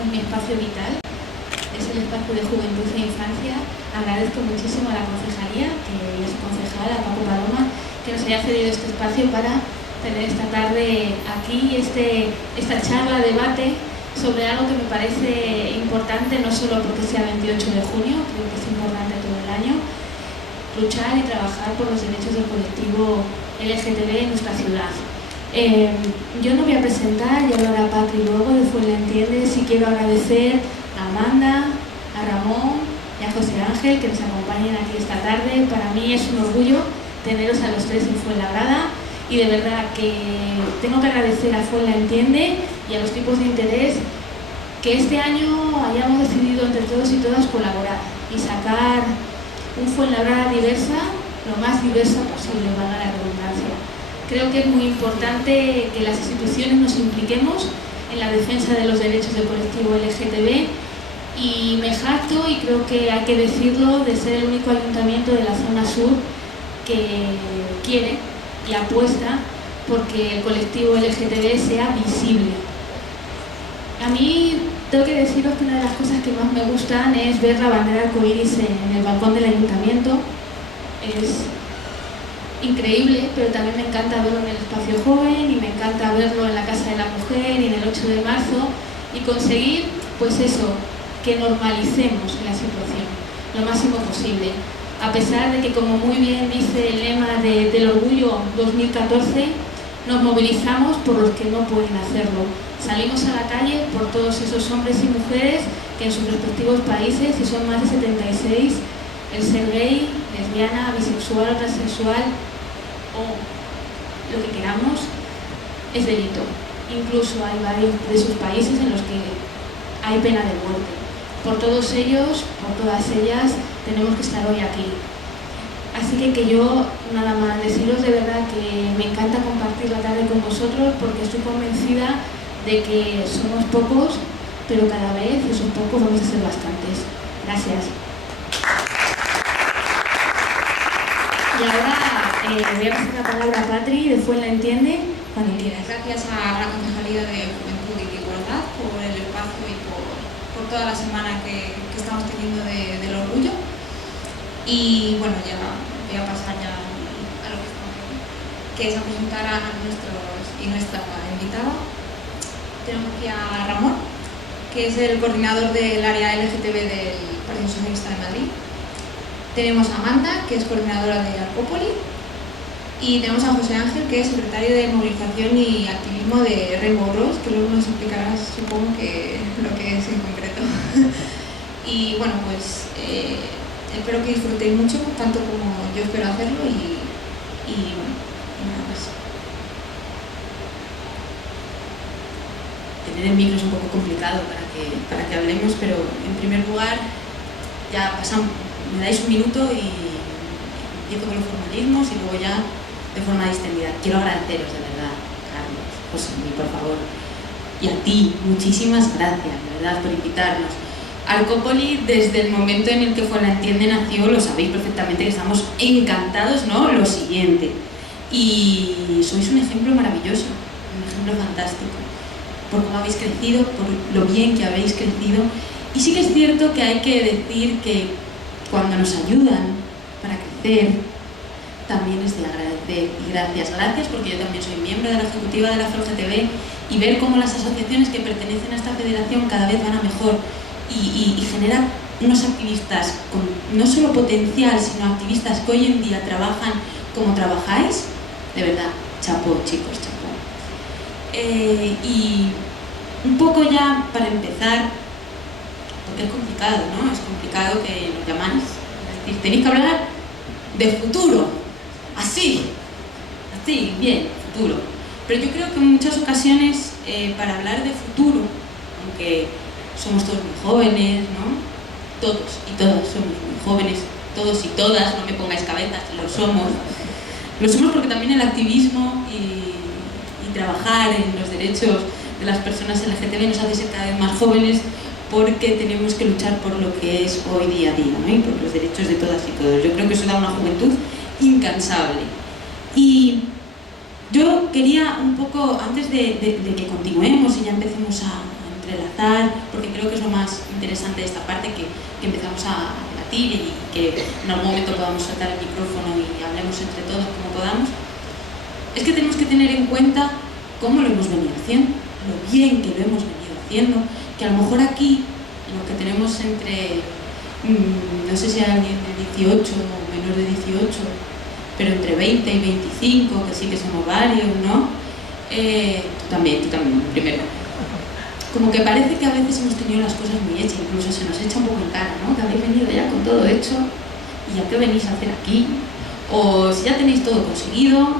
es mi espacio vital, es el espacio de juventud e infancia. Agradezco muchísimo a la concejalía y a su concejal, a Paco Paloma, que nos haya cedido este espacio para tener esta tarde aquí, esta charla, debate sobre algo que me parece importante, no solo porque sea 28 de junio, creo que es importante todo el año, luchar y trabajar por los derechos del colectivo LGTB en nuestra ciudad. Yo no voy a presentar, ya lo hará Patri luego, de Fuenlaentiende. Sí quiero agradecer a Amanda, a Ramón y a José Ángel que nos acompañen aquí esta tarde. Para mí es un orgullo teneros a los tres en Fuenlabrada y de verdad que tengo que agradecer a Fuenlaentiende y a los tipos de interés que este año hayamos decidido entre todos y todas colaborar y sacar un Fuenlabrada diversa, lo más diversa posible, valga la redundancia. Creo que es muy importante que las instituciones nos impliquemos en la defensa de los derechos del colectivo LGTB y me jacto, y creo que hay que decirlo, de ser el único ayuntamiento de la zona sur que quiere y apuesta porque el colectivo LGTB sea visible. A mí tengo que deciros que una de las cosas que más me gustan es ver la bandera arcoíris en el balcón del ayuntamiento. Es increíble, pero también me encanta verlo en el espacio joven y me encanta verlo en la Casa de la Mujer y en el 8 de marzo y conseguir, pues eso, que normalicemos la situación lo máximo posible. A pesar de que, como muy bien dice el lema del Orgullo 2014, nos movilizamos por los que no pueden hacerlo. Salimos a la calle por todos esos hombres y mujeres que en sus respectivos países, y son más de 76, el ser gay, lesbiana, bisexual, transexual o lo que queramos es delito. Incluso hay varios de sus países en los que hay pena de muerte. Por todos ellos, por todas ellas, tenemos que estar hoy aquí. Así que yo, nada más, deciros de verdad que me encanta compartir la tarde con vosotros porque estoy convencida de que somos pocos, pero cada vez esos pocos vamos a ser bastantes. Gracias. Y ahora voy a pasar la palabra a Patri de Fuenlaentiende, cuando quieras. Gracias a la Concejalía de Juventud y Igualdad por el espacio y por toda la semana que estamos teniendo del orgullo. Y bueno, ya voy a pasar ya a lo que estamos aquí, que es a presentar a nuestra invitada. Tenemos aquí a Ramón, que es el coordinador del área LGTB del Partido Socialista de Madrid. Tenemos a Amanda, que es coordinadora de Arcópoli. Y tenemos a José Ángel, que es secretario de Movilización y Activismo de Rainbow Rose, que luego nos explicarás, supongo, que lo que es en concreto. Y bueno, pues espero que disfrutéis mucho, tanto como yo espero hacerlo, y bueno, y nada más. Tener el micro es un poco complicado para que hablemos, pero en primer lugar, ya pasamos, me dais un minuto y empiezo con los formalismos y luego ya de forma distendida. Quiero agradeceros de verdad, Carlos, José, por favor, y a ti, muchísimas gracias, de verdad, por invitarnos. Arcópoli, desde el momento en el que Fuenlaentiende nació, lo sabéis perfectamente que estamos encantados, ¿no? Lo siguiente. Y sois un ejemplo maravilloso, un ejemplo fantástico, por cómo habéis crecido, por lo bien que habéis crecido. Y sí que es cierto que hay que decir que cuando nos ayudan para crecer, también es de agradecer. Y gracias, porque yo también soy miembro de la ejecutiva de la FLGTB, y ver cómo las asociaciones que pertenecen a esta federación cada vez van a mejor y generan unos activistas con no solo potencial, sino activistas que hoy en día trabajan como trabajáis, de verdad, chapó, chicos, chapó. Y un poco ya para empezar, porque es complicado, ¿no? Es complicado que nos llamáis. Es decir, tenéis que hablar de futuro, así, bien, futuro. Pero yo creo que en muchas ocasiones, para hablar de futuro, aunque somos todos muy jóvenes, ¿no? Todos y todas somos muy jóvenes, todos y todas, no me pongáis cabezas, lo somos. Lo somos porque también el activismo y trabajar en los derechos de las personas LGTB nos hace ser cada vez más jóvenes, porque tenemos que luchar por lo que es hoy día a día, ¿no? Y por los derechos de todas y todos. Yo creo que eso da una juventud incansable. Y yo quería un poco, antes de que continuemos y ya empecemos a entrelazar, porque creo que es lo más interesante de esta parte, que empezamos a debatir y que en algún momento podamos soltar el micrófono y hablemos entre todos como podamos, es que tenemos que tener en cuenta cómo lo hemos venido haciendo, lo bien que lo hemos venido haciendo, que a lo mejor aquí, lo que tenemos entre, no sé si hay alguien de 18 o menor de 18, pero entre 20 y 25, que sí que somos varios, ¿no? Tú también, primero. Como que parece que a veces hemos tenido las cosas muy hechas, incluso se nos echa un poco en cara, ¿no? Que habéis venido ya con todo hecho, ¿y ya qué venís a hacer aquí? O si ya tenéis todo conseguido,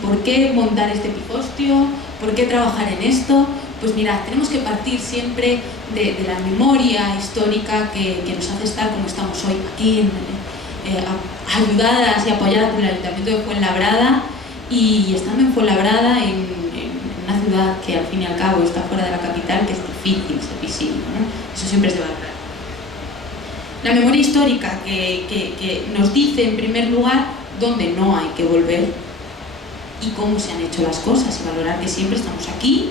¿por qué montar este pifostio? ¿Por qué trabajar en esto? Pues mirad, tenemos que partir siempre de la memoria histórica que nos hace estar como estamos hoy aquí, ayudadas y apoyadas por el Ayuntamiento de Fuenlabrada, y estando en Fuenlabrada, en una ciudad que al fin y al cabo está fuera de la capital, que es difícil ser visible, ¿no? Eso siempre se va a valorar. La memoria histórica que nos dice en primer lugar dónde no hay que volver y cómo se han hecho las cosas, y valorar que siempre estamos aquí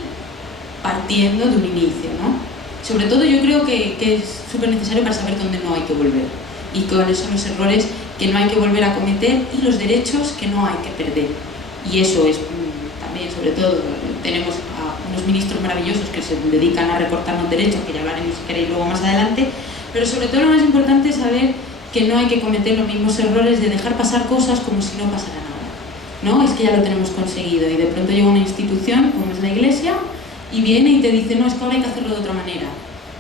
partiendo de un inicio, ¿no? Sobre todo yo creo que es súper necesario para saber dónde no hay que volver y cuáles son los errores que no hay que volver a cometer y los derechos que no hay que perder. Y eso es también, sobre todo, tenemos a unos ministros maravillosos que se dedican a recortarnos derechos, que ya hablaremos si queréis luego más adelante, pero sobre todo lo más importante es saber que no hay que cometer los mismos errores de dejar pasar cosas como si no pasara nada, ¿no? Es que ya lo tenemos conseguido y de pronto llega una institución, como es la Iglesia, y viene y te dice, no, es que ahora hay que hacerlo de otra manera.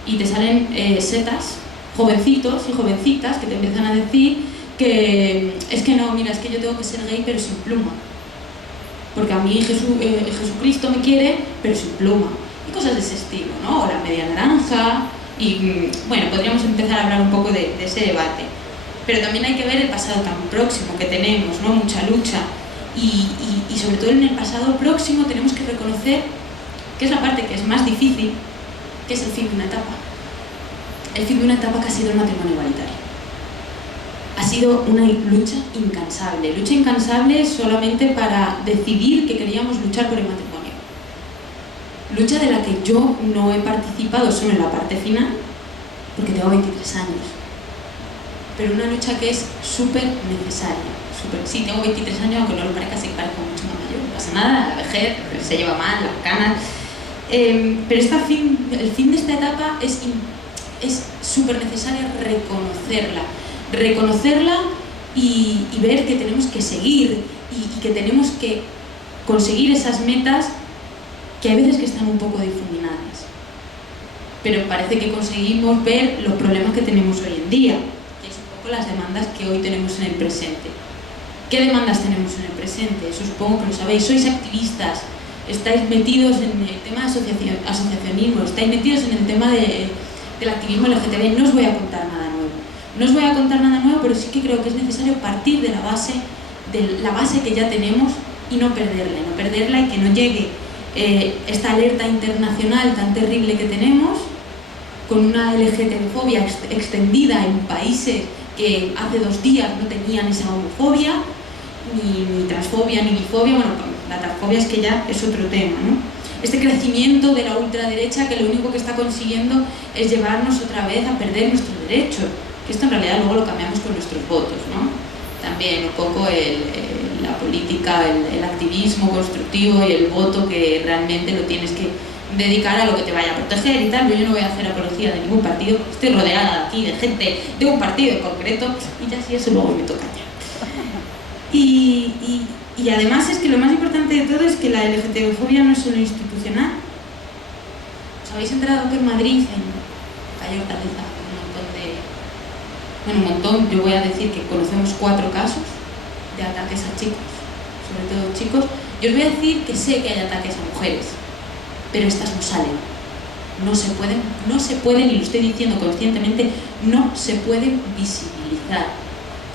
Y te salen setas, jovencitos y jovencitas, que te empiezan a decir que es que no, mira, es que yo tengo que ser gay pero sin pluma. Porque a mí Jesucristo me quiere, pero sin pluma. Y cosas de ese estilo, ¿no? O la media naranja. Y bueno, podríamos empezar a hablar un poco de ese debate. Pero también hay que ver el pasado tan próximo que tenemos, ¿no? Mucha lucha. Y sobre todo en el pasado próximo tenemos que reconocer que es la parte que es más difícil, que es el fin de una etapa. El fin de una etapa que ha sido el matrimonio igualitario. Ha sido una lucha incansable solamente para decidir que queríamos luchar por el matrimonio. Lucha de la que yo no he participado solo en la parte final, porque tengo 23 años. Pero una lucha que es súper necesaria. Sí, tengo 23 años, aunque no lo parezca, sí que parezco mucho más mayor. No pasa nada, la vejez se lleva mal, las canas. Pero el fin de esta etapa es súper necesaria reconocerla y ver que tenemos que seguir y que tenemos que conseguir esas metas que hay veces que están un poco difuminadas. Pero parece que conseguimos ver los problemas que tenemos hoy en día, que es un poco las demandas que hoy tenemos en el presente. ¿Qué demandas tenemos en el presente? Eso supongo que lo sabéis. Sois activistas, estáis metidos en el tema de asociacionismo, estáis metidos en el tema del activismo LGTB. No os voy a contar nada nuevo. No os voy a contar nada nuevo, pero sí que creo que es necesario partir de la base que ya tenemos y no perderla y que no llegue esta alerta internacional tan terrible que tenemos, con una LGTB-fobia extendida en países que hace 2 días no tenían esa homofobia, ni transfobia, ni bifobia. Bueno, la transfobia es que ya es otro tema, ¿no? Este crecimiento de la ultraderecha que lo único que está consiguiendo es llevarnos otra vez a perder nuestros derechos, que esto en realidad luego lo cambiamos con nuestros votos, ¿no? También un poco la política, el activismo constructivo y el voto que realmente lo tienes que dedicar a lo que te vaya a proteger y tal. Yo no voy a hacer apología de ningún partido, estoy rodeada aquí de gente de un partido en concreto y ya si eso luego me toca ya. Y además es que lo más importante de todo es que la LGTB-fobia no es solo institucional. ¿Os habéis enterado que en Madrid hay Hortaleza un montón, yo voy a decir que conocemos 4 casos de ataques a chicos, sobre todo chicos. Yo os voy a decir que sé que hay ataques a mujeres, pero estas no salen, no se pueden, y lo estoy diciendo conscientemente, no se pueden visibilizar.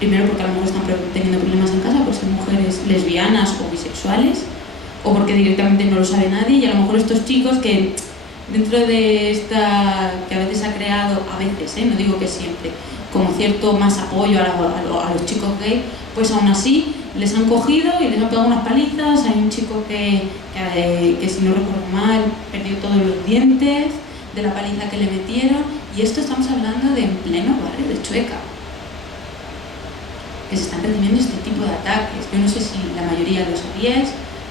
Primero porque a lo mejor están teniendo problemas en casa por ser mujeres lesbianas o bisexuales, o porque directamente no lo sabe nadie, y a lo mejor estos chicos que dentro de esta, que a veces ha creado, a veces, no digo que siempre, como cierto más apoyo a los chicos gay, pues aún así les han cogido y les han pegado unas palizas. Hay un chico que si no recuerdo mal, perdió todos los dientes, de la paliza que le metieron, y esto estamos hablando de en pleno barrio de Chueca, que se están recibiendo este tipo de ataques. Yo no sé si la mayoría lo sabíais,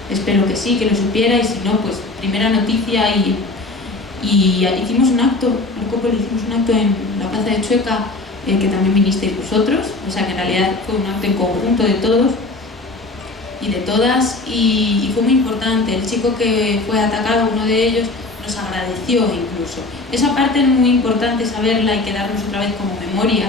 espero que sí, que lo supierais, si no, pues primera noticia. Y hicimos un acto, al COPE le hicimos un acto en la plaza de Chueca, que también vinisteis vosotros, o sea que en realidad fue un acto en conjunto de todos y de todas, y fue muy importante. El chico que fue atacado, uno de ellos, nos agradeció incluso. Esa parte es muy importante saberla y quedarnos otra vez como memoria,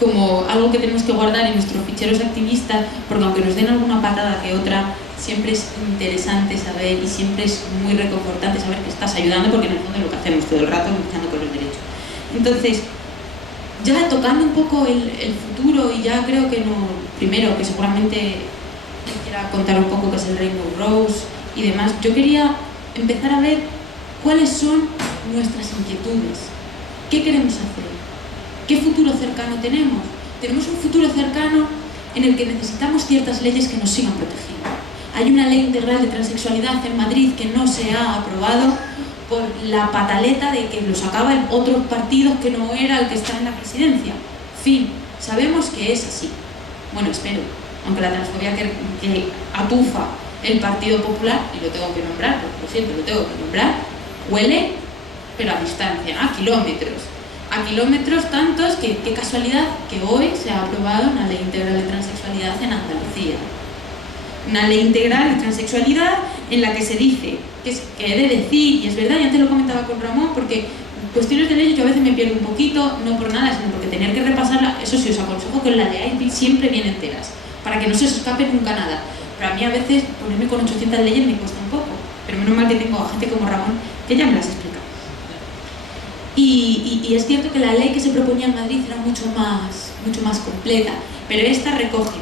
como algo que tenemos que guardar en nuestros ficheros activistas, porque aunque nos den alguna patada que otra, siempre es interesante saber y siempre es muy reconfortante saber que estás ayudando, porque en el fondo es lo que hacemos todo el rato, luchando por los derechos. Entonces, ya tocando un poco el futuro, y ya creo que no, primero, que seguramente quiera contar un poco qué es el Rainbow Rose y demás, yo quería empezar a ver cuáles son nuestras inquietudes, qué queremos hacer, qué futuro cercano tenemos. Tenemos un futuro cercano en el que necesitamos ciertas leyes que nos sigan protegiendo. Hay una ley integral de transexualidad en Madrid que no se ha aprobado por la pataleta de que lo sacaban otros partidos que no era el que está en la presidencia. Fin, sabemos que es así. Bueno, espero, aunque la transfobia que atufa el Partido Popular, y lo tengo que nombrar, porque lo siento, lo tengo que nombrar, huele, pero a distancia, a kilómetros tantos que qué casualidad que hoy se ha aprobado una ley integral de transexualidad en Andalucía. Una ley integral de transexualidad en la que se dice que he de decir, y es verdad, y antes lo comentaba con Ramón, porque cuestiones de leyes yo a veces me pierdo un poquito, no por nada, sino porque tener que repasarla, eso sí os aconsejo que la leáis siempre bien enteras, para que no se os escape nunca nada. Pero a mí a veces ponerme con 800 leyes me cuesta un poco, pero menos mal que tengo a gente como Ramón que ya me las explica. Y es cierto que la ley que se proponía en Madrid era mucho más completa, pero esta recoge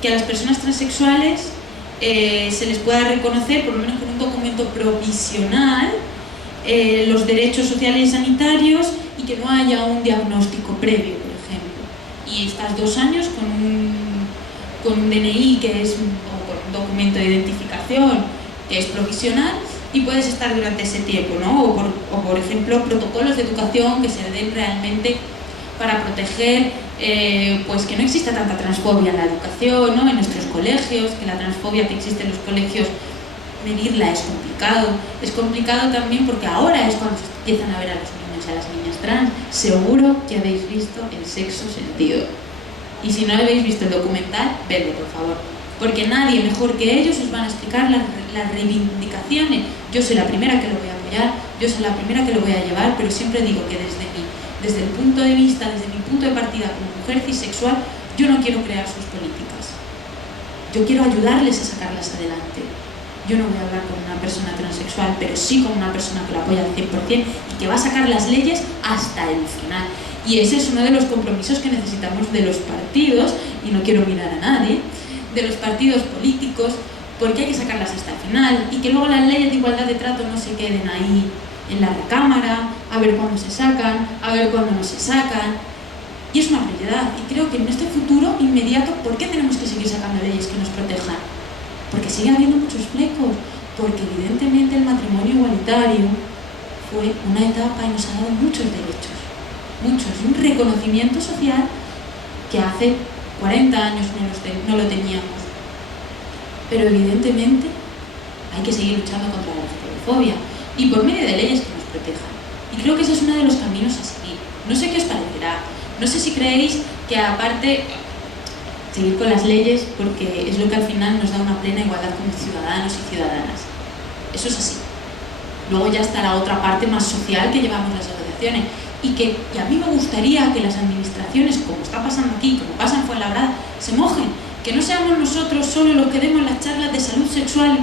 que a las personas transexuales se les pueda reconocer, por lo menos con un documento provisional, los derechos sociales y sanitarios, y que no haya un diagnóstico previo, por ejemplo. Y estás 2 años con un DNI que es, o con un documento de identificación que es provisional, y puedes estar durante ese tiempo, ¿no? O por ejemplo, protocolos de educación que se den realmente para proteger, pues que no exista tanta transfobia en la educación, ¿no? En nuestros colegios, que la transfobia que existe en los colegios, medirla es complicado. Es complicado también porque ahora es cuando se empiezan a ver a los niños y a las niñas trans. Seguro que habéis visto El sexo sentido. Y si no habéis visto el documental, vedlo, por favor. Porque nadie mejor que ellos os van a explicar las reivindicaciones. Yo soy la primera que lo voy a apoyar, yo soy la primera que lo voy a llevar, pero siempre digo que desde el punto de vista, desde mi punto de partida como mujer cisexual, yo no quiero crear sus políticas. Yo quiero ayudarles a sacarlas adelante. Yo no voy a hablar con una persona transexual, pero sí con una persona que la apoya al 100% y que va a sacar las leyes hasta el final. Y ese es uno de los compromisos que necesitamos de los partidos, y no quiero mirar a nadie, de los partidos políticos, porque hay que sacarlas hasta el final, y que luego las leyes de igualdad de trato no se queden ahí en la recámara, a ver cuándo se sacan, a ver cuándo no se sacan. Y es una prioridad, y creo que en este futuro inmediato, ¿por qué tenemos que seguir sacando leyes que nos protejan? Porque sigue habiendo muchos flecos, porque evidentemente el matrimonio igualitario fue una etapa y nos ha dado muchos derechos, muchos, y un reconocimiento social que hace 40 años no lo teníamos. Pero evidentemente hay que seguir luchando contra la homofobia, y por medio de leyes que nos protejan. Y creo que ese es uno de los caminos a seguir. No sé qué os parecerá, no sé si creéis que aparte seguir con las leyes, porque es lo que al final nos da una plena igualdad como ciudadanos y ciudadanas. Eso es así. Luego ya está la otra parte más social que llevamos las asociaciones, y a mí me gustaría que las administraciones, como está pasando aquí, como pasa en Fuenlabrada, se mojen, que no seamos nosotros solo los que demos las charlas de salud sexual,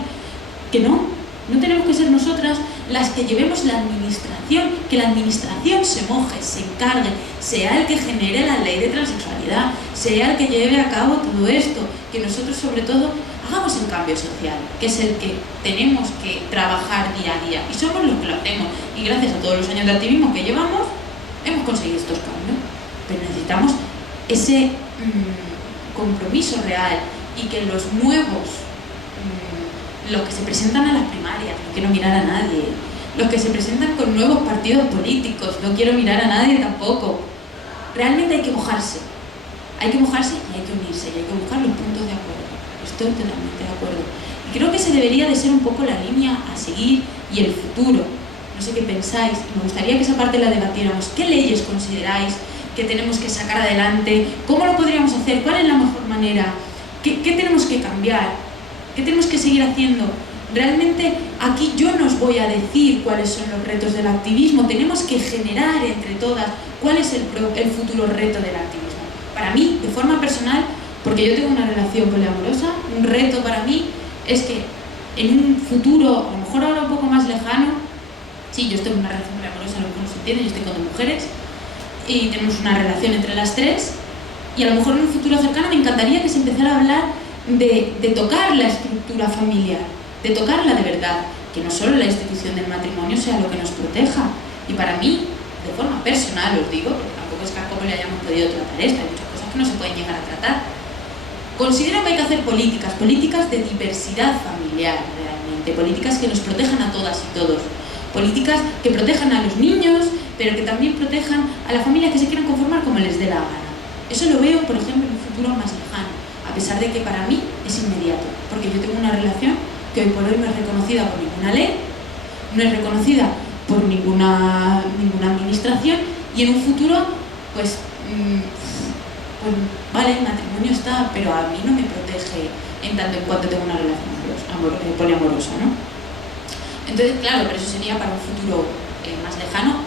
que no tenemos que ser nosotras las que llevemos la administración, que la administración se moje, se encargue, sea el que genere la ley de transexualidad, sea el que lleve a cabo todo esto, que nosotros sobre todo hagamos el cambio social, que es el que tenemos que trabajar día a día, y somos los que lo hacemos, y gracias a todos los años de activismo que llevamos, hemos conseguido estos cambios, pero necesitamos ese compromiso real, y que los nuevos, los que se presentan a las primarias, no quiero mirar a nadie, los que se presentan con nuevos partidos políticos, no quiero mirar a nadie tampoco. Realmente hay que mojarse y hay que unirse y hay que buscar los puntos de acuerdo. Estoy totalmente de acuerdo. Y creo que ese debería de ser un poco la línea a seguir y el futuro. No sé qué pensáis, me gustaría que esa parte la debatiéramos. ¿Qué leyes consideráis que tenemos que sacar adelante? ¿Cómo lo podríamos hacer? ¿Cuál es la mejor manera? ¿Qué tenemos que cambiar? ¿Qué tenemos que seguir haciendo? Realmente aquí yo no os voy a decir cuáles son los retos del activismo, tenemos que generar entre todas cuál es el futuro reto del activismo. Para mí, de forma personal, porque yo tengo una relación poliamorosa, un reto para mí es que en un futuro, a lo mejor ahora un poco más lejano, sí, yo estoy en una relación poliamorosa, lo que no se entiende, yo estoy con 2 mujeres y tenemos una relación entre las 3 y a lo mejor en un futuro cercano me encantaría que se empezara a hablar de tocar la estructura familiar, de tocarla de verdad, que no solo la institución del matrimonio sea lo que nos proteja. Y para mí, de forma personal os digo, porque tampoco es que a cómo le hayamos podido tratar esto, hay muchas cosas que no se pueden llegar a tratar. Considero que hay que hacer políticas de diversidad familiar realmente, políticas que nos protejan a todas y todos, políticas que protejan a los niños, pero que también protejan a las familias que se quieran conformar como les dé la gana. Eso lo veo, por ejemplo, en un futuro más lejano, a pesar de que para mí es inmediato, porque yo tengo una relación que hoy por hoy no es reconocida por ninguna ley, no es reconocida por ninguna administración, y en un futuro, pues vale, el matrimonio está, pero a mí no me protege en tanto en cuanto tengo una relación poliamorosa, ¿no? Entonces, claro, pero eso sería para un futuro más lejano,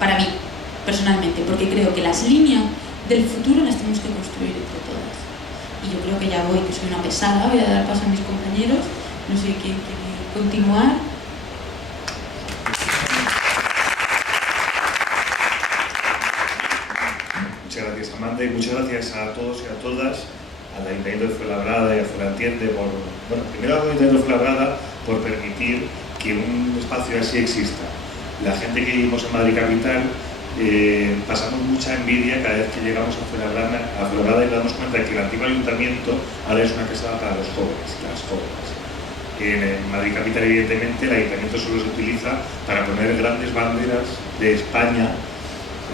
para mí, personalmente, porque creo que las líneas del futuro las tenemos que construir entre todas. Y yo creo que ya voy, que soy una pesada, voy a dar paso a mis compañeros. No sé quién quiere continuar. Muchas gracias, Amanda, y muchas gracias a todos y a todas, al Ayuntamiento de Fuenlabrada y a Fuenlatiende primero al Ayuntamiento de Fuenlabrada por permitir que un espacio así exista. La gente que vivimos en Madrid Capital pasamos mucha envidia cada vez que llegamos a Fuenlabrada y nos damos cuenta de que el antiguo ayuntamiento ahora es una casa para los jóvenes, las jóvenes. En Madrid Capital, evidentemente, el ayuntamiento solo se utiliza para poner grandes banderas de España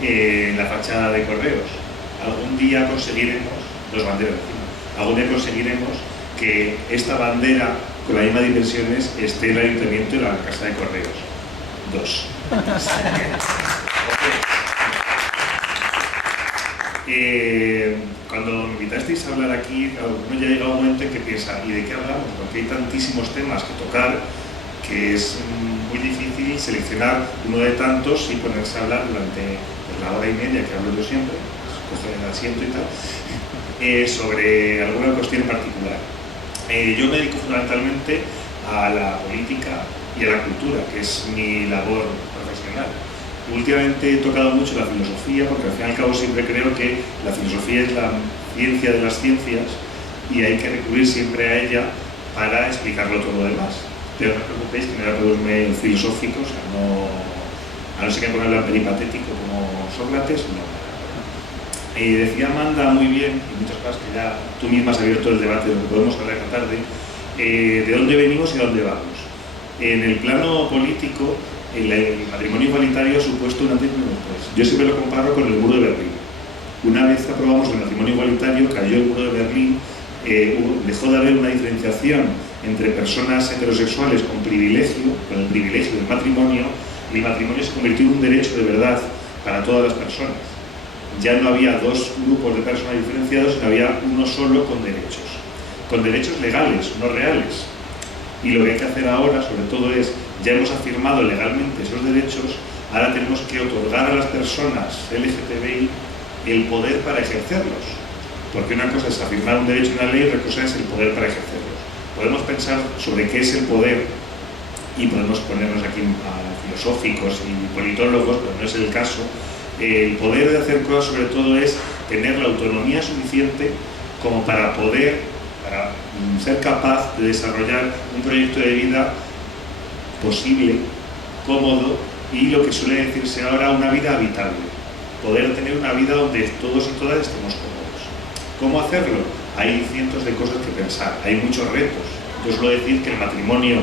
en la fachada de Correos. Algún día conseguiremos, dos banderas encima, algún día conseguiremos que esta bandera con las mismas dimensiones esté en el ayuntamiento y en la casa de Correos. 2. Cuando me invitasteis a hablar aquí, uno ya llega un momento en que piensa, ¿y de qué hablamos? Porque hay tantísimos temas que tocar que es muy difícil seleccionar uno de tantos y ponerse a hablar durante la hora y media que hablo yo siempre, coger el asiento y tal, sobre alguna cuestión en particular. Yo me dedico fundamentalmente a la política y a la cultura, que es mi labor profesional. Últimamente he tocado mucho la filosofía, porque al fin y al cabo siempre creo que la filosofía es la ciencia de las ciencias y hay que recurrir siempre a ella para explicarlo todo lo demás. Pero no os preocupéis que no voy a ponerme filosófico, o sea, a no ser que ponerlo peripatético como Sócrates, no. Decía Amanda muy bien, y muchas cosas que ya tú misma has abierto el debate, de lo que podemos hablar esta tarde, de dónde venimos y a dónde vamos. En el plano político, el matrimonio igualitario ha supuesto un antes y un después. Yo siempre lo comparo con el muro de Berlín. Una vez aprobamos el matrimonio igualitario, cayó el muro de Berlín, dejó de haber una diferenciación entre personas heterosexuales con el privilegio del matrimonio, y el matrimonio se convirtió en un derecho de verdad para todas las personas. Ya no había dos grupos de personas diferenciados, sino había uno solo con derechos legales, no reales. Y lo que hay que hacer ahora, sobre todo, es, ya hemos afirmado legalmente esos derechos, ahora tenemos que otorgar a las personas LGTBI el poder para ejercerlos. Porque una cosa es afirmar un derecho en una ley y otra cosa es el poder para ejercerlos. Podemos pensar sobre qué es el poder y podemos ponernos aquí filosóficos y politólogos, pero no es el caso. El poder de hacer cosas, sobre todo, es tener la autonomía suficiente como para ser capaz de desarrollar un proyecto de vida posible, cómodo y lo que suele decirse ahora una vida habitable. Poder tener una vida donde todos y todas estemos cómodos. ¿Cómo hacerlo? Hay cientos de cosas que pensar, hay muchos retos. Yo suelo decir que el matrimonio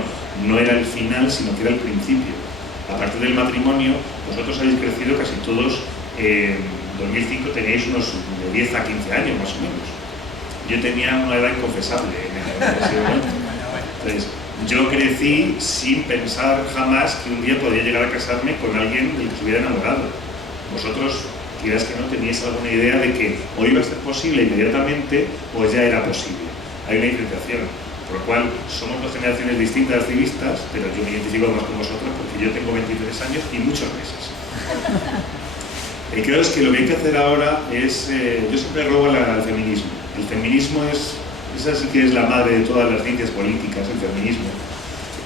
no era el final, sino que era el principio. A partir del matrimonio, vosotros habéis crecido casi todos, en 2005 teníais unos de 10 a 15 años más o menos. Yo tenía una edad inconfesable en ese momento. Entonces, yo crecí sin pensar jamás que un día podría llegar a casarme con alguien del que se hubiera enamorado. Vosotros, quizás que no teníais alguna idea de que o iba a ser posible inmediatamente o ya era posible. Hay una diferenciación, por lo cual somos dos generaciones distintas activistas, pero yo me identifico más con vosotros porque yo tengo 23 años y muchos meses. El que es que lo que hay que hacer ahora es, yo siempre robo al feminismo. El feminismo esa sí que es la madre de todas las ciencias políticas, el feminismo,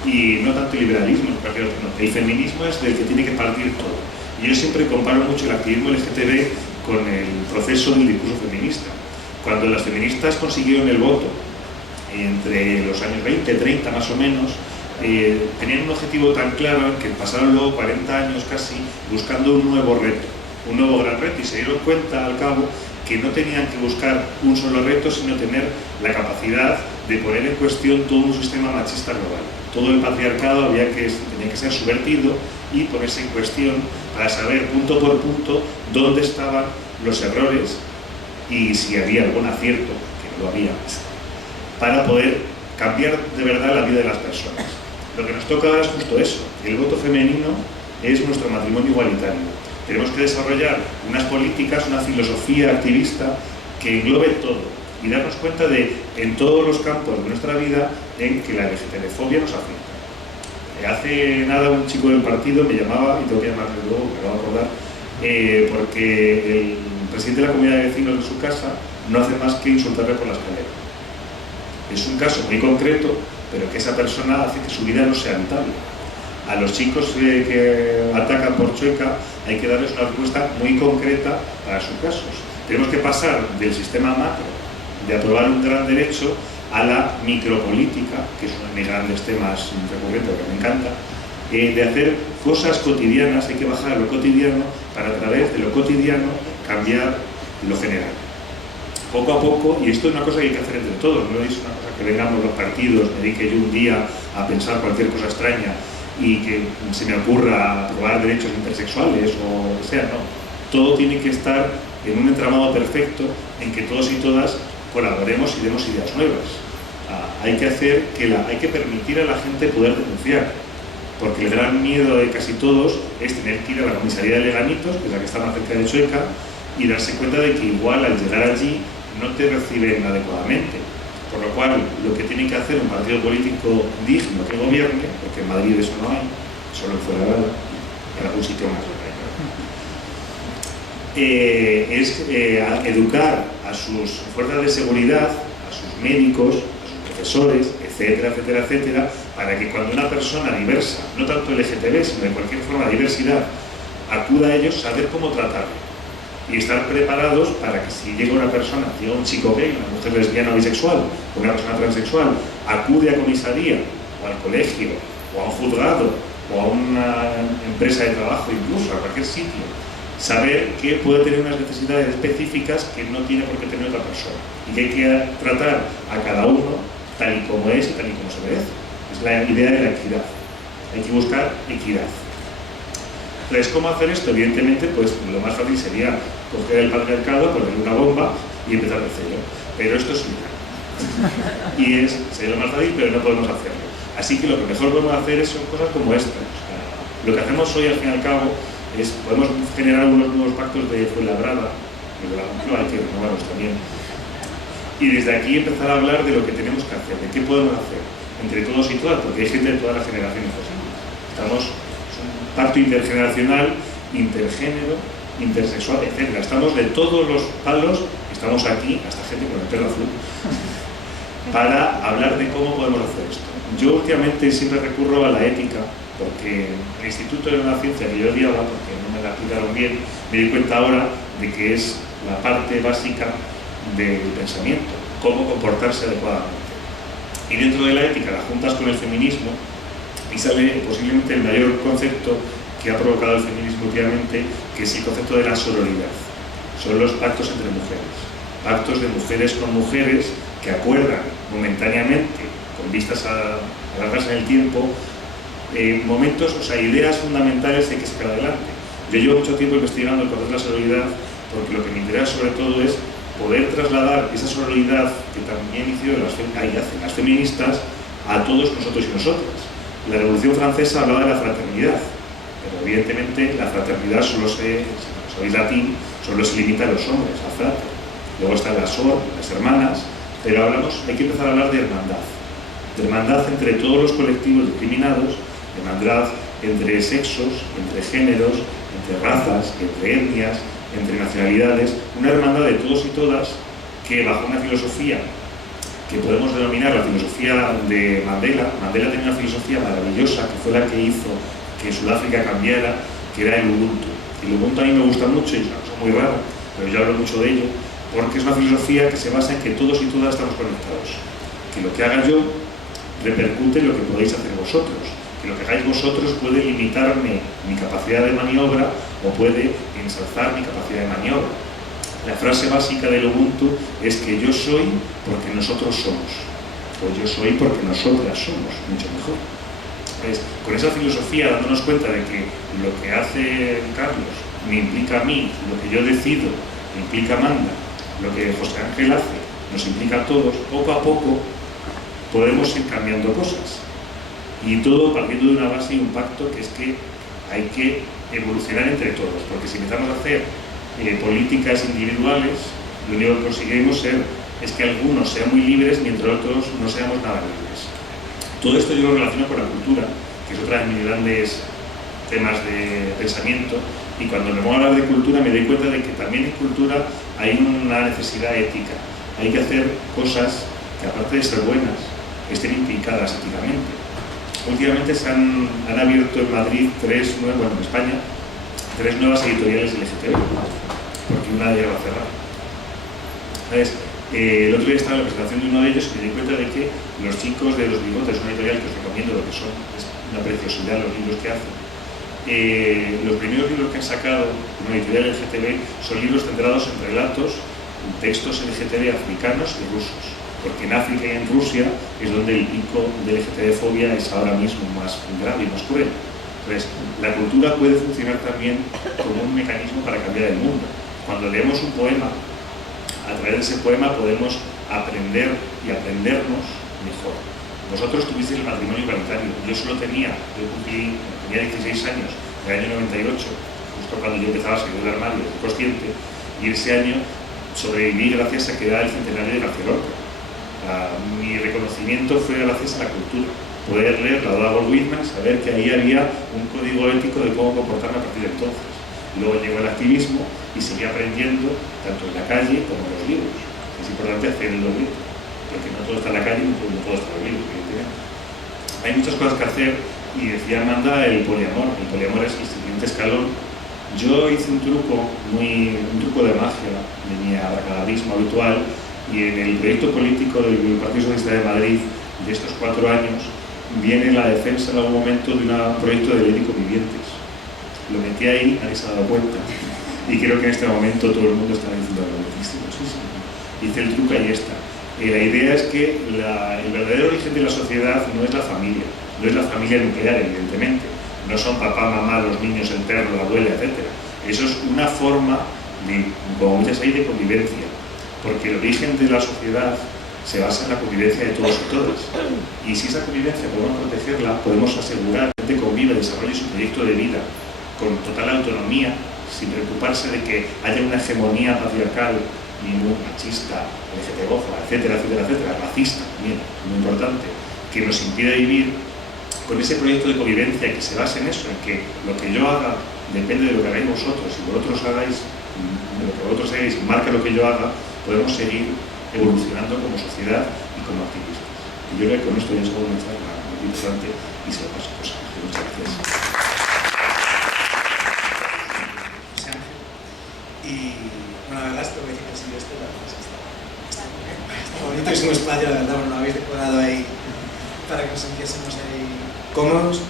y no tanto el liberalismo, porque no. El feminismo es del que tiene que partir todo. Y yo siempre comparo mucho el activismo LGTB con el proceso del discurso feminista. Cuando las feministas consiguieron el voto entre los años 20, 30 más o menos, tenían un objetivo tan claro que pasaron luego 40 años casi buscando un nuevo reto, un nuevo gran reto, y se dieron cuenta al cabo que no tenían que buscar un solo reto, sino tener la capacidad de poner en cuestión todo un sistema machista global. Todo el patriarcado tenía que ser subvertido y ponerse en cuestión para saber punto por punto dónde estaban los errores y si había algún acierto, que no lo había, para poder cambiar de verdad la vida de las personas. Lo que nos toca ahora es justo eso. El voto femenino es nuestro matrimonio igualitario. Tenemos que desarrollar unas políticas, una filosofía activista que englobe todo y darnos cuenta de, en todos los campos de nuestra vida, en que la LGTB-fobia nos afecta. Hace nada un chico del partido me llamaba, y tengo que llamarle luego, me lo voy a acordar, porque el presidente de la comunidad de vecinos de su casa no hace más que insultarle por la escalera. Es un caso muy concreto, pero que esa persona hace que su vida no sea habitable. A los chicos que atacan por Chueca hay que darles una respuesta muy concreta para sus casos. Tenemos que pasar del sistema macro, de aprobar un gran derecho, a la micropolítica, que es uno de mis grandes temas recurrentes que me encanta, de hacer cosas cotidianas. Hay que bajar a lo cotidiano para, a través de lo cotidiano, cambiar lo general. Poco a poco, y esto es una cosa que hay que hacer entre todos, no es una cosa que vengamos los partidos, me dedique yo un día a pensar cualquier cosa extraña y que se me ocurra aprobar derechos intersexuales o lo que sea, no. Todo tiene que estar en un entramado perfecto en que todos y todas colaboremos y demos ideas nuevas. Hay que permitir a la gente poder denunciar, porque el gran miedo de casi todos es tener que ir a la comisaría de Leganitos, que es la que está más cerca de Chueca, y darse cuenta de que igual al llegar allí no te reciben adecuadamente. Por lo cual, lo que tiene que hacer un partido político digno que gobierne, porque en Madrid eso no hay, solo en Fuenlabrada, en algún sitio más, es educar a sus fuerzas de seguridad, a sus médicos, a sus profesores, etcétera, etcétera, etcétera, para que cuando una persona diversa, no tanto LGTB, sino de cualquier forma de diversidad, acuda a ellos, saber cómo tratarlo. Y estar preparados para que si llega una persona, llega un chico gay, una mujer lesbiana o bisexual, o una persona transexual, acude a comisaría, o al colegio, o a un juzgado, o a una empresa de trabajo, incluso a cualquier sitio, saber que puede tener unas necesidades específicas que no tiene por qué tener otra persona, y que hay que tratar a cada uno tal y como es y tal y como se merece. Es la idea de la equidad. Hay que buscar equidad. Entonces, ¿cómo hacer esto? Evidentemente, pues lo más fácil sería coger el patriarcado, ponerle una bomba y empezar de cero. Pero esto es ilegal. Y sería lo más fácil, pero no podemos hacerlo. Así que lo que mejor podemos hacer son cosas como esta. Lo que hacemos hoy, al fin y al cabo, es podemos generar unos nuevos pactos de Fuenlabrada, pero hay que renovarlos también. Y desde aquí empezar a hablar de lo que tenemos que hacer, de qué podemos hacer, entre todos y todas, porque hay gente de todas las generaciones posibles. Pacto intergeneracional, intergénero, intersexual, etc. Estamos de todos los palos, estamos aquí, hasta gente con el pelo azul, para hablar de cómo podemos hacer esto. Yo últimamente siempre recurro a la ética, porque el Instituto era una ciencia que yo odiaba, porque no me la aplicaron bien, me di cuenta ahora de que es la parte básica del pensamiento, cómo comportarse adecuadamente. Y dentro de la ética la juntas con el feminismo, y sale posiblemente el mayor concepto que ha provocado el feminismo últimamente, que es el concepto de la sororidad. Son los pactos entre mujeres. Pactos de mujeres con mujeres que acuerdan momentáneamente, con vistas a alargarse en el tiempo, momentos, o sea, ideas fundamentales de que sacar adelante. Yo llevo mucho tiempo investigando el concepto de la sororidad porque lo que me interesa sobre todo es poder trasladar esa sororidad que también hicieron las feministas a todos nosotros y nosotras. La Revolución Francesa hablaba de la fraternidad, pero evidentemente la fraternidad solo sabéis latín, solo se limita a los hombres, a frater. Luego están las sor, las hermanas, pero hay que empezar a hablar de hermandad entre todos los colectivos discriminados, hermandad entre sexos, entre géneros, entre razas, entre etnias, entre nacionalidades, una hermandad de todos y todas que bajo una filosofía que podemos denominar la filosofía de Mandela. Mandela tenía una filosofía maravillosa que fue la que hizo que Sudáfrica cambiara, que era el Ubuntu. El Ubuntu a mí me gusta mucho y es una cosa muy rara, pero yo hablo mucho de ello, porque es una filosofía que se basa en que todos y todas estamos conectados. Que lo que haga yo repercute en lo que podéis hacer vosotros. Que lo que hagáis vosotros puede limitarme mi capacidad de maniobra o puede ensalzar mi capacidad de maniobra. La frase básica del Ubuntu es que yo soy porque nosotros somos, o yo soy porque nosotras somos, mucho mejor. Pues, con esa filosofía, dándonos cuenta de que lo que hace Carlos me implica a mí, lo que yo decido me implica a Amanda, lo que José Ángel hace nos implica a todos, poco a poco podemos ir cambiando cosas. Y todo partiendo de una base y un pacto que es que hay que evolucionar entre todos, porque si empezamos a hacer políticas individuales, lo único que conseguiremos es que algunos sean muy libres mientras otros no seamos nada libres. Todo esto yo lo relaciono con la cultura, que es otra de mis grandes temas de pensamiento, y cuando me pongo a hablar de cultura me doy cuenta de que también en cultura hay una necesidad ética. Hay que hacer cosas que, aparte de ser buenas, estén implicadas éticamente. Últimamente se han abierto en Madrid en España, 3 nuevas editoriales LGTB, porque una de ellas va a cerrar. ¿Sabes? El otro día estaba en la presentación de uno de ellos y me di cuenta de que Los chicos de los bigotes, una editorial que os recomiendo, lo que son, es una preciosidad los libros que hacen. Los primeros libros que han sacado una editorial LGTB son libros centrados en relatos, en textos LGTB africanos y rusos, porque en África y en Rusia es donde el pico de LGTB-fobia es ahora mismo más grave y más cruel. Entonces, la cultura puede funcionar también como un mecanismo para cambiar el mundo. Cuando leemos un poema, a través de ese poema podemos aprender y aprendernos mejor. Vosotros tuvisteis el matrimonio igualitario, yo tenía 16 años, en el año 98, justo cuando yo empezaba a salir del armario, consciente, y ese año sobreviví gracias a que era el centenario de García Lorca. Mi reconocimiento fue gracias a la cultura. Poder leer la Oda Whitman, saber que ahí había un código ético de cómo comportarme a partir de entonces. Luego llegó el activismo y seguí aprendiendo tanto en la calle como en los libros. Es importante hacer el doble, porque no todo está en la calle y no todo está en los libros, evidentemente. Hay muchas cosas que hacer y decía Amanda el poliamor. El poliamor es el siguiente escalón. Yo hice un truco de magia de mi abracadabrismo habitual, y en el proyecto político del Partido Socialista de Madrid de estos 4 años viene la defensa en algún momento de un proyecto de ley de convivientes. Lo metí ahí, nadie se ha dado cuenta, y creo que en este momento todo el mundo está diciendo lo metiste muchísimo. Hice el truco y está. La idea es que el verdadero origen de la sociedad no es la familia, no es la familia nuclear, evidentemente. No son papá, mamá, los niños, el perro, la abuela, etc. Eso es una forma, como muchas hay, de convivencia, porque el origen de la sociedad se basa en la convivencia de todos y todas. Y si esa convivencia podemos protegerla, podemos asegurar que la gente convive, desarrolle su proyecto de vida con total autonomía, sin preocuparse de que haya una hegemonía patriarcal, ni muy machista, LGTBófoba, etcétera, etcétera, etcétera, racista también, muy importante, que nos impida vivir con ese proyecto de convivencia que se base en eso, en que lo que yo haga depende de lo que hagáis vosotros, y vosotros hagáis, lo que vosotros hagáis marca lo que yo haga, podemos seguir evolucionando como sociedad y como activistas. Y yo creo que con esto ya se puede comenzar muy importante y se lo paso a cosas. Muchas gracias. Y bueno, la verdad es que me dice que sí, esto la verdad está bonito, es un espacio, la verdad, bueno, lo habéis decorado ahí para que nos sintiésemos ahí cómodos.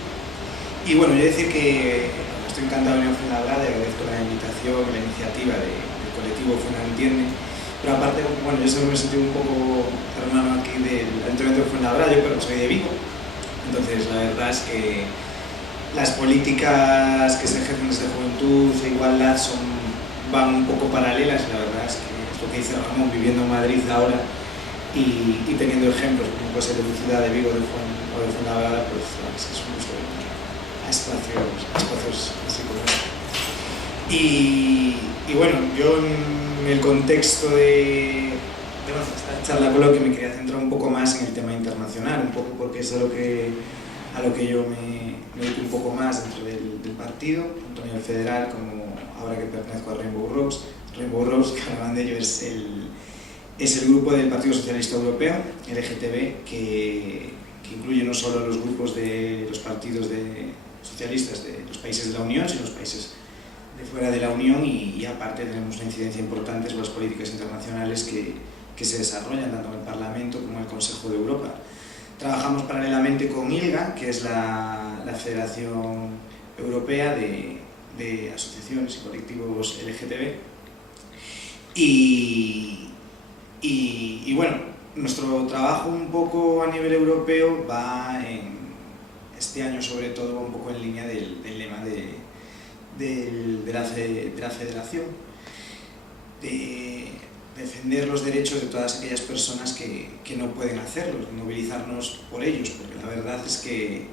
Y bueno, yo decir que estoy encantado de venir a Fuenlabrada, agradezco la invitación, la iniciativa del colectivo Fuenlabrada. Pero aparte, bueno, yo siempre me sentí un poco hermano aquí del Ayuntamiento de Fuenlabrada, yo pero soy de Vigo, entonces la verdad es que las políticas que se ejercen desde juventud e igualdad van un poco paralelas. La verdad es que es lo que dice Ramón, viviendo en Madrid ahora y teniendo ejemplos, como puede ser de Ciudad de Vigo o de Fuenlabrada, pues es un gusto venir a espacios así como este. Y bueno, yo en el contexto de esta charla coloquio me quería centrar un poco más en el tema internacional, un poco porque es a lo que yo me dedico un poco más dentro del partido, tanto a nivel federal como ahora que pertenezco a Rainbow Rose. Rainbow Rose, que hablaban de ello, es el grupo del Partido Socialista Europeo, LGTB, que incluye no solo los grupos de los partidos socialistas de los países de la Unión, sino los países de fuera de la Unión, y aparte tenemos una incidencia importante sobre las políticas internacionales que se desarrollan tanto en el Parlamento como en el Consejo de Europa. Trabajamos paralelamente con ILGA, que es la Federación Europea de Asociaciones y Colectivos LGTB. Y bueno, nuestro trabajo un poco a nivel europeo va este año sobre todo un poco en línea del lema de la Federación, de defender los derechos de todas aquellas personas que no pueden hacerlo, movilizarnos por ellos, porque la verdad es que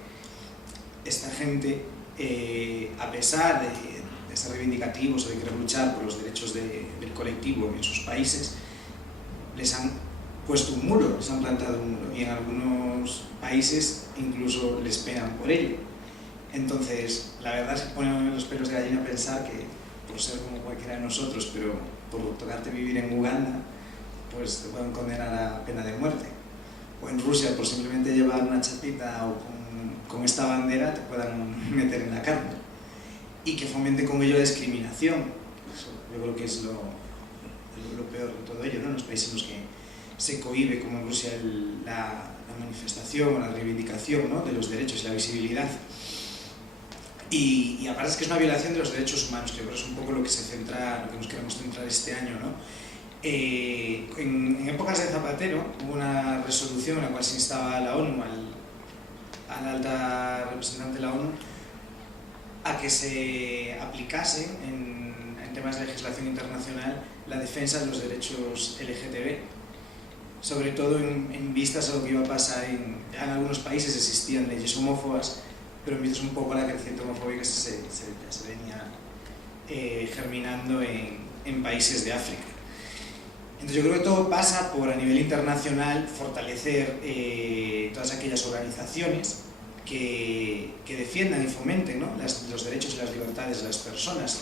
esta gente, a pesar de ser reivindicativos o de querer luchar por los derechos del colectivo en sus países, les han puesto un muro, les han plantado un muro, y en algunos países incluso les pegan por ello. Entonces, la verdad es que pone los pelos de gallina pensar que, por ser como cualquiera de nosotros, pero por tocarte vivir en Uganda, pues te pueden condenar a pena de muerte. O en Rusia, por simplemente llevar una chapita o con esta bandera, te puedan meter en la cárcel. Y que fomente con ello la discriminación. Eso, yo creo que es lo peor de todo ello, ¿no? En los países en los que se cohíbe, como en Rusia, la manifestación o la reivindicación, ¿no?, de los derechos y la visibilidad. Y aparte es que es una violación de los derechos humanos, que yo creo que es un poco lo que nos queremos centrar este año, ¿no? En épocas de Zapatero hubo una resolución en la cual se instaba a la ONU, al alta representante de la ONU, a que se aplicase en temas de legislación internacional la defensa de los derechos LGTB, sobre todo en vistas a lo que iba a pasar ya en algunos países existían leyes homófobas, pero en vistas un poco a la creciente homofobia que se venía germinando en países de África. Entonces yo creo que todo pasa por, a nivel internacional, fortalecer todas aquellas organizaciones que defiendan y fomenten, ¿no?, los derechos y las libertades de las personas.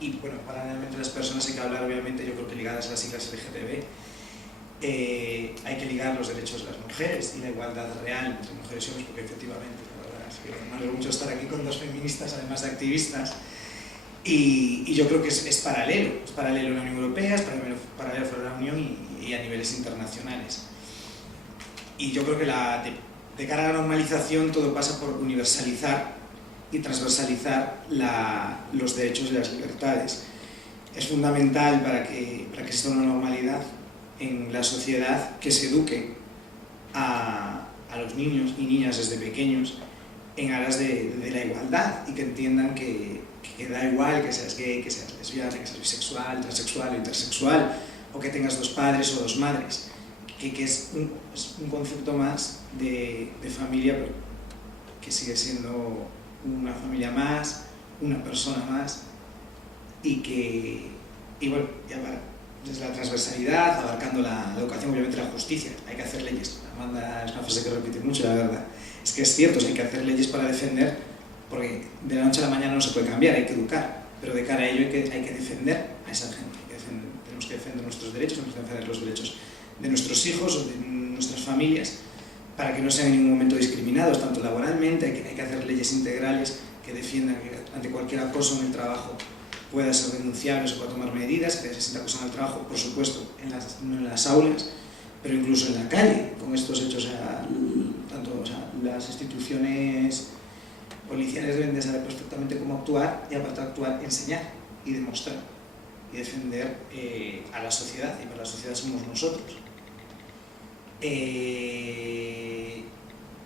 Y bueno, paralelamente a las personas hay que hablar, obviamente, yo creo que ligadas a las siglas LGTB, hay que ligar los derechos de las mujeres y la igualdad real entre mujeres y hombres, porque efectivamente, la verdad es que me alegro mucho estar aquí con dos feministas, además de activistas, y yo creo que es paralelo en la Unión Europea, es paralelo fuera de la Unión y a niveles internacionales. Y yo creo que de cara a la normalización todo pasa por universalizar y transversalizar los derechos y las libertades. Es fundamental para que exista una normalidad en la sociedad que se eduque a los niños y niñas desde pequeños en aras de la igualdad, y que entiendan que da igual que seas gay, que seas lesbiana, que seas bisexual, transexual o intersexual, o que tengas dos padres o dos madres, que es un concepto más de familia, pero que sigue siendo una familia más, una persona más, y bueno, desde la transversalidad, abarcando la educación, obviamente la justicia, hay que hacer leyes. Amanda es una frase que repite mucho, la verdad. Es que es cierto, hay que hacer leyes para defender, porque de la noche a la mañana no se puede cambiar, hay que educar, pero de cara a ello hay que defender a esa gente, tenemos que defender nuestros derechos, tenemos que defender los derechos de nuestros hijos o de nuestras familias, para que no sean en ningún momento discriminados, tanto laboralmente, hay que hacer leyes integrales que defiendan que ante cualquier acoso en el trabajo pueda ser denunciable, se pueda tomar medidas, que se sienta acoso en el trabajo, por supuesto, no en las aulas, pero incluso en la calle, con estos hechos, las instituciones policiales deben de saber perfectamente cómo actuar, y aparte de actuar, enseñar y demostrar y defender a la sociedad, y para la sociedad somos nosotros.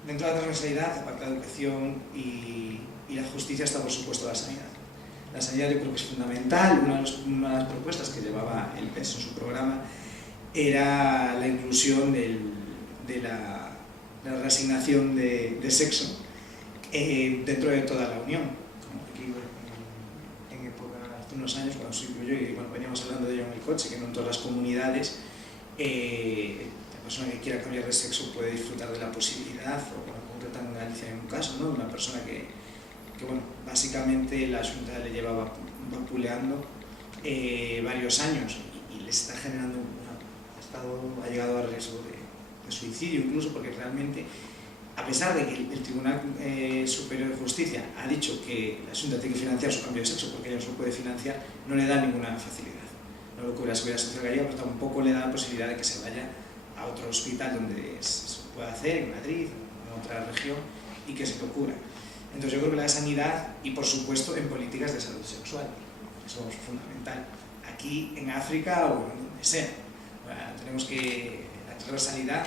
dentro de la transversalidad, aparte de la educación y la justicia, está por supuesto la sanidad. La sanidad yo creo que es fundamental. Una de las propuestas que llevaba el PES en su programa era la inclusión de la reasignación de sexo dentro de toda la Unión. Como aquí en época, hace unos años, cuando soy yo, y bueno, veníamos hablando de ello en el coche, que no en todas las comunidades la persona que quiera cambiar de sexo puede disfrutar de la posibilidad, o bueno, concreta en Galicia en un caso, ¿no? Una persona que bueno, básicamente la Xunta le lleva vapuleando varios años y le está generando ha llegado a riesgo de suicidio incluso, porque realmente, a pesar de que el Tribunal Superior de Justicia ha dicho que la Xunta tiene que financiar su cambio de sexo porque ella no se lo puede financiar, no le da ninguna facilidad. No lo cubre la Seguridad Social gallega, pero tampoco le da la posibilidad de que se vaya a otro hospital donde se pueda hacer, en Madrid, en otra región, y que se lo cubra. Entonces yo creo que la sanidad y por supuesto en políticas de salud sexual, eso es fundamental, aquí en África o en donde sea. Bueno, tenemos que, la transversalidad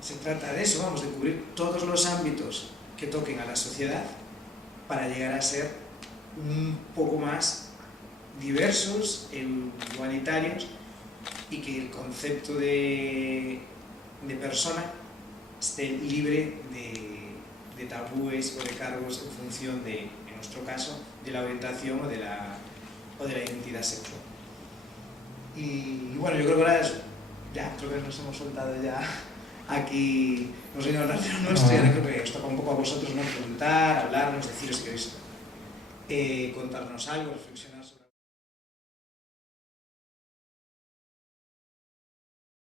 se trata de eso, vamos, de cubrir todos los ámbitos que toquen a la sociedad para llegar a ser un poco más diversos, igualitarios, y que el concepto de persona esté libre de tabúes o de cargos en función de, en nuestro caso, de la orientación o de la identidad sexual. Y bueno, yo creo que ahora ya creo que nos hemos soltado ya aquí, hemos venido a hablar de lo nuestro, y ahora creo que os toca un poco a vosotros, ¿no? Preguntar, hablarnos, deciros si queréis contarnos algo, reflexionar sobre